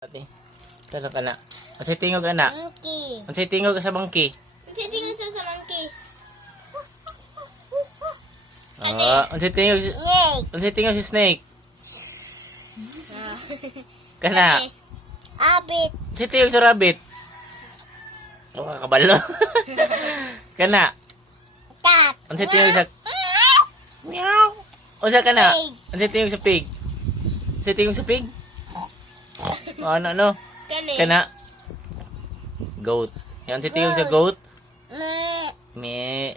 Ate, tara ka na. Unsay tingog ana? Monkey. Unsay tingog sa bangki? Unsay tingog sa monkey? Unsay tingog Snake. unsay tingog si snake? Kana. Rabbit. Unsay tingog sa rabbit? Kabalo. Kana. Cat. Unsay tingog sa meow? Unsa kana? Pig. Unsay tingog sa pig? Unsay tingog sa pig? Ano? Kani. Kana. Goat. Yan unsay tingog sa goat? Me. Me.